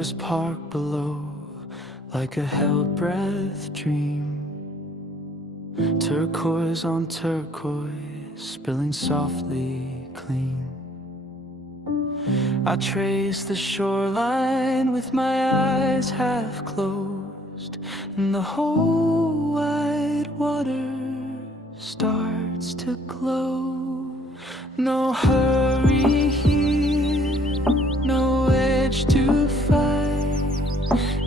surface park below, like a held breath dream. Turquoise on turquoise, spilling softly clean. I trace the shoreline with my eyes half closed, and the whole wide water starts to glow. No hurry here, no edge to fight,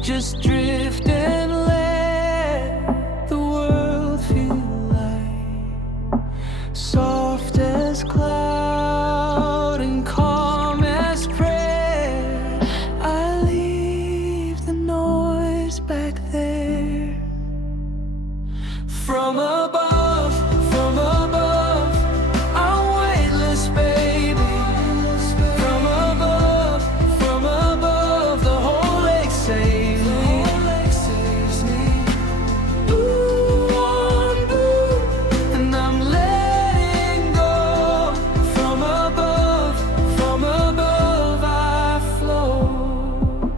just drift and let the world feel light. Soft as cloud and calm as prayer, I leave the noise back there. From above, from above, I'm weightless, baby. From above, the whole lake saves me. Blue on blue, and I'm letting go. From above, I float.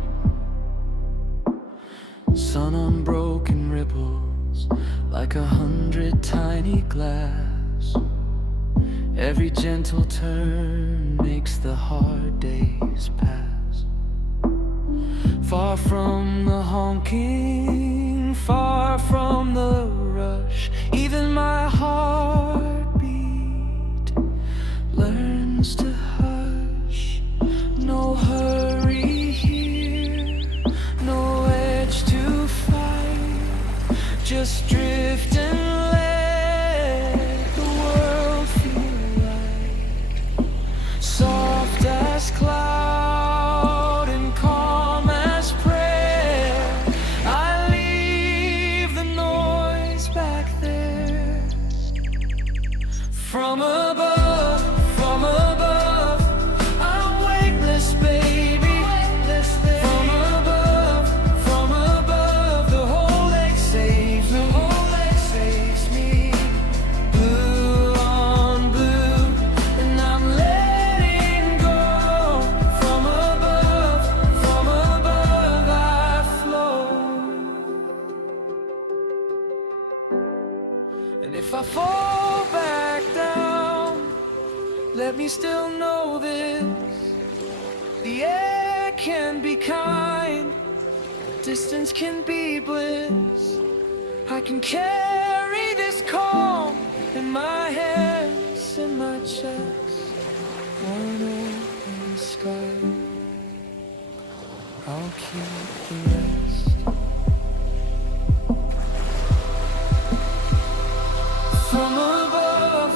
Sun on broken ripples, like 100 tiny glass. Every gentle turn makes the hard days pass. Far from the honking, far from the rush, even my heartbeat learns to hush. No hurry here, no edge to fight, just drift and let the world feel right. Soft as cloud and calm as prayer, I leave the noise back there. From above, I'm weightless, baby. From above, the whole lake saves me. Blue on blue, and I'm letting go. From above, I float. And if I fall back down, let me still know this: the air can be kind, distance can be bliss. I can carry this calm in my hands, in my chest. One open sky, I'll keep the rest. From above,